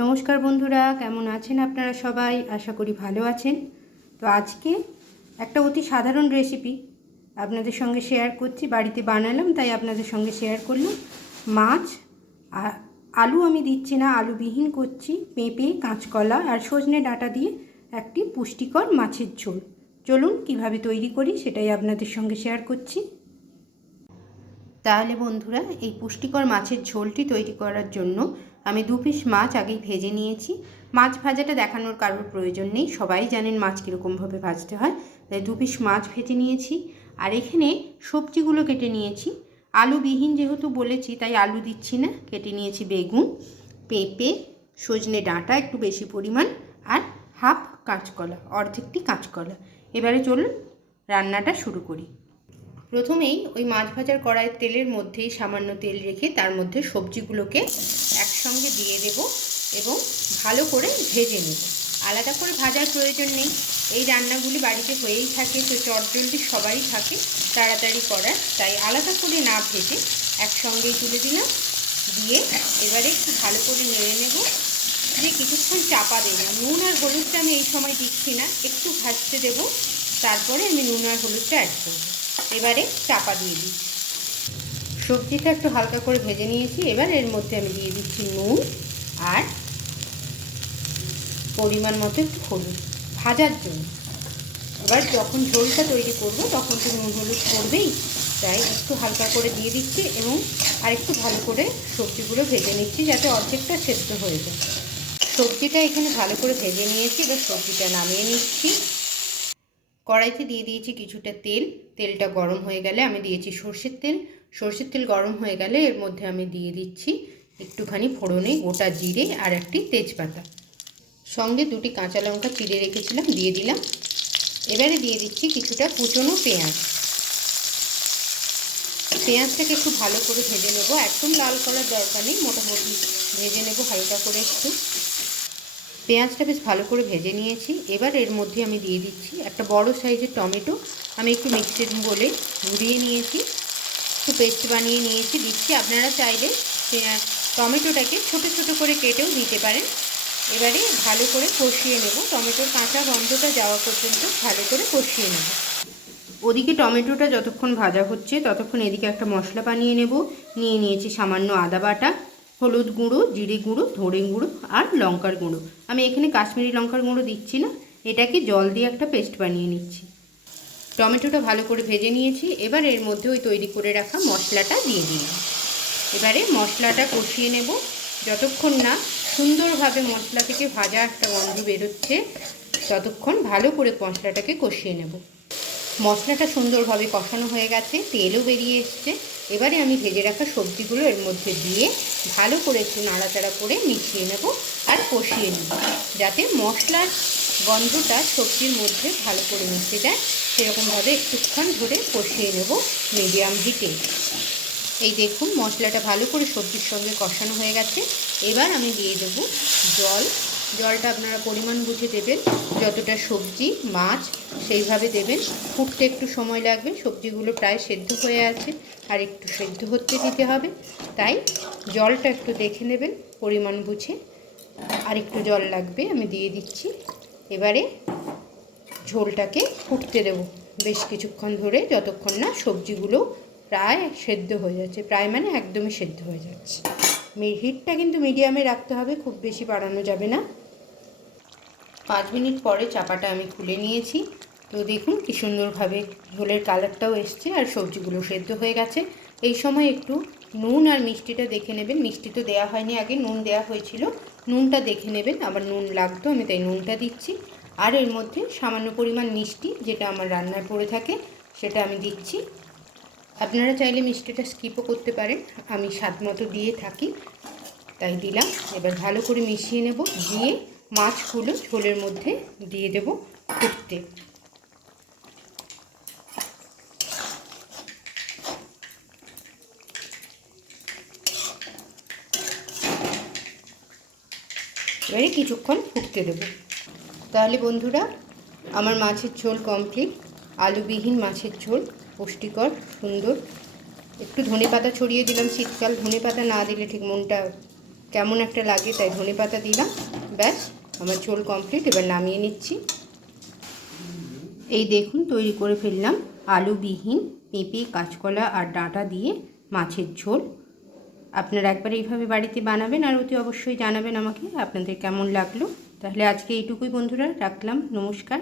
নমস্কার বন্ধুরা, কেমন আছেন আপনারা সবাই? আশা করি ভালো আছেন। তো আজকে একটা অতি সাধারণ রেসিপি আপনাদের সঙ্গে শেয়ার করছি, বাড়িতে বানালাম, তাই আপনাদের সঙ্গে শেয়ার করলাম। মাছ আর আলু আমি দিচ্ছি না, আলুবিহীন করছি, পেঁপে, কাঁচকলা আর সজনে ডাঁটা দিয়ে একটি পুষ্টিকর মাছের ঝোল। চলুন কীভাবে তৈরি করি সেটাই আপনাদের সঙ্গে শেয়ার করছি। তাহলে বন্ধুরা, এই পুষ্টিকর মাছের ঝোলটি তৈরি করার জন্য আমি দু পিস মাছ আগেই ভেজে নিয়েছি। মাছ ভাজাটা দেখানোর কারোর প্রয়োজন নেই। সবাই জানেন মাছ কীরকমভাবে ভাজতে হয়। তাই দু পিস মাছ ভেজে নিয়েছি। আর এখানে সবজিগুলো কেটে নিয়েছি। আলুবিহীন যেহেতু বলেছি, তাই আলু দিচ্ছি না। কেটে নিয়েছি বেগুন, পেঁপে, সজনে ডাঁটা, একটু বেশি পরিমাণ, আর হাফ কাঁচকলা, অর্ধেকটি কাঁচকলা। এবারে চলুন রান্নাটা শুরু করি। প্রথমেই ওই মাছ ভাজার কড়াইয়ের তেলের মধ্যেই সামান্য তেল রেখে তার মধ্যে সবজিগুলোকে একসঙ্গে দিয়ে দেব এবং ভালো করে ভেজে নেব। আলাদা করে ভাজার প্রয়োজন নেই। এই রান্নাগুলি বাড়িতে হয়েই থাকে, তো চটজলদি সবাই থাকে তাড়াতাড়ি করার। তাই আলাদা করে না ভেজে একসঙ্গেই তুলে দিলাম। দিয়ে এবারে একটু ভালো করে নেড়ে নেব। দিয়ে কিছুক্ষণ চাপা দেবো। নুন আর হলুদটা আমি এই সময় দিচ্ছি না, একটু ভাজতে দেব। তারপরে আমি নুন আর হলুদটা অ্যাড করব। এবারে চাপা দিয়ে দিই সবজিটা একটু হালকা করে ভেজে নিয়েছি। এবার এর মধ্যে আমি দিয়ে দিচ্ছি নুন আর পরিমাণ মতো একটু হলুদ ভাজার জন্য। এবার যখন ঝোলটা তৈরি করব, তখন তো নুন হলুদ করবেই তাই একটু হালকা করে দিয়ে দিচ্ছি এবং আর একটু ভালো করে সবজিগুলো ভেজে নিচ্ছি যাতে অর্ধেকটা সেদ্ধ হয়ে যায়। সবজিটা এখানে ভালো করে ভেজে নিয়েছি। এবার সবজিটা নামিয়ে নিচ্ছি। কড়াইতে দিয়ে দিয়েছি কিছুটা তেল। তেলটা গরম হয়ে গেলে আমি দিয়েছি সর্ষের তেল। সর্ষের তেল গরম হয়ে গেলে এর মধ্যে আমি দিয়ে দিচ্ছি একটুখানি ফোড়নে গোটা জিরে আর একটি তেজপাতা। সঙ্গে দুটি কাঁচা লঙ্কা চিড়ে রেখেছিলাম, দিয়ে দিলাম। এবারে দিয়ে দিচ্ছি কিছুটা কুচনো পেঁয়াজ। পেঁয়াজটাকে একটু ভালো করে ভেজে নেব। একদম লাল করার দরকার নেই, মোটামুটি ভেজে নেব হালকা করে একটু। পেঁয়াজটা বেশ ভালো করে ভেজে নিয়েছি। এবার এর মধ্যে আমি দিয়ে দিচ্ছি একটা বড় সাইজের টমেটো। আমি একটু মিক্সির বলে ঘুরিয়ে নিয়েছি। একটু পেস্ট বানিয়ে নিয়েছি। দিচ্ছি আপনারা চাইলে টমেটোটাকে ছোট ছোট করে কেটেও দিতে পারেন। এবারে ভালো করে কষিয়ে নেব। টমেটোর কাঁচা গন্ধটা যাওয়া পর্যন্ত ভালো করে কষিয়ে নেব। ওদিকে টমেটোটা যতক্ষণ ভাজা হচ্ছে ততক্ষণ এদিকে একটা মশলা বানিয়ে নেব। নিয়ে নিয়েছি সামান্য আদা বাটা। হলুদ গুঁড়ো, জিরে গুঁড়ো ধরে গুঁড়ো আর লঙ্কার গুঁড়ো। আমি এখানে কাশ্মীরি লঙ্কার গুঁড়ো দিচ্ছি না, এটাকে জল দিয়ে একটা পেস্ট বানিয়ে নিচ্ছি। টমেটোটা ভালো করে ভেজে নিয়েছি, এবার এর মধ্যে ওই তৈরি করে রাখা মশলাটা দিয়ে দিলাম। এবারে মশলাটা কষিয়ে নেব। যতক্ষণ না সুন্দরভাবে মশলা থেকে ভাজা একটা গন্ধ বেরোচ্ছে, ততক্ষণ ভালো করে মশলাটাকে কষিয়ে নেব। মশলাটা সুন্দরভাবে কষানো হয়ে গেছে, তেলও বেরিয়ে এসছে। এবারে আমি ভেজে রাখা সবজিগুলো এর মধ্যে দিয়ে ভালো করে একটু নাড়াচাড়া করে মিশিয়ে নেব আর কষিয়ে নেব। যাতে মশলার গন্ধটা সবজির মধ্যে ভালো করে মিশে যায়, সেরকমভাবে একটুক্ষণ ধরে কষিয়ে নেব মিডিয়াম হিটে। এই দেখুন মশলাটা ভালো করে সবজির সঙ্গে কষানো হয়ে গেছে। এবার আমি দিয়ে দেব জল। জলটা আপনারা পরিমাণ বুঝে দেবেন, যতটা সবজি, মাছ সেইভাবে দেবেন। ফুটতে একটু সময় লাগবে, সবজিগুলো প্রায় সেদ্ধ হয়ে আছে আর একটু সেদ্ধ হতে দিতে হবে। তাই জলটা একটু দেখে নেবেন, পরিমাণ বুঝে। আর একটু জল লাগবে, আমি দিয়ে দিচ্ছি। এবারে ঝোলটাকে ফুটতে দেব। বেশ কিছুক্ষণ ধরে, যতক্ষণ না সবজিগুলো প্রায় সেদ্ধ হয়ে যাচ্ছে, প্রায় মানে একদমই সেদ্ধ হয়ে যাচ্ছে। হিটটা কিন্তু মিডিয়ামে রাখতে হবে, খুব বেশি বাড়ানো যাবে না। পাঁচ মিনিট পরে চাপাটা আমি খুলে নিয়েছি। তো দেখুন কী সুন্দরভাবে ঝোলের কালারটাও এসছে আর সবজিগুলো সেদ্ধ হয়ে গেছে। এই সময় একটু নুন আর মিষ্টিটা দেখে নেবেন। মিষ্টি তো দেওয়া হয়নি আগে, নুন দেওয়া হয়েছিল। নুনটা দেখে নেবেন, আবার নুন লাগতো, আমি তাই নুনটা দিচ্ছি। আর এর মধ্যে সামান্য পরিমাণ মিষ্টি, যেটা আমার রান্নায় পড়ে থাকে, সেটা আমি দিচ্ছি। আপনারা চাইলে মিষ্টিটা স্কিপও করতে পারেন। আমি স্বাদ মতো দিয়ে থাকি, তাই দিলাম। এবার ভালো করে মিশিয়ে নেব, দিয়ে মাছগুলো ঝোলের মধ্যে দিয়ে দেব ফুটতে। এবারে কিছুক্ষণ ফুটতে দেব। তাহলে বন্ধুরা, আমার মাছের ঝোল কমপ্লিট আলুবিহীন মাছের ঝোল। পুষ্টিকর, সুন্দর। একটু ধনে পাতা ছড়িয়ে দিলাম শীতকাল, ধনে পাতা না দিলে ঠিক মনটা কেমন একটা লাগে, তাই ধনে পাতা দিলাম। ব্যাস, আমার ঝোল কমপ্লিট এবার নামিয়ে নিচ্ছি। এই দেখুন, তৈরি করে ফেললাম আলুবিহীন পেঁপে, কাঁচকলা আর ডাঁটা দিয়ে মাছের ঝোল। আপনারা একবার এইভাবে বাড়িতে বানাবেন আর অতি অবশ্যই জানাবেন আমাকে, আপনাদের কেমন লাগল। তাহলে আজকে এইটুকুই বন্ধুরা, রাখলাম, নমস্কার।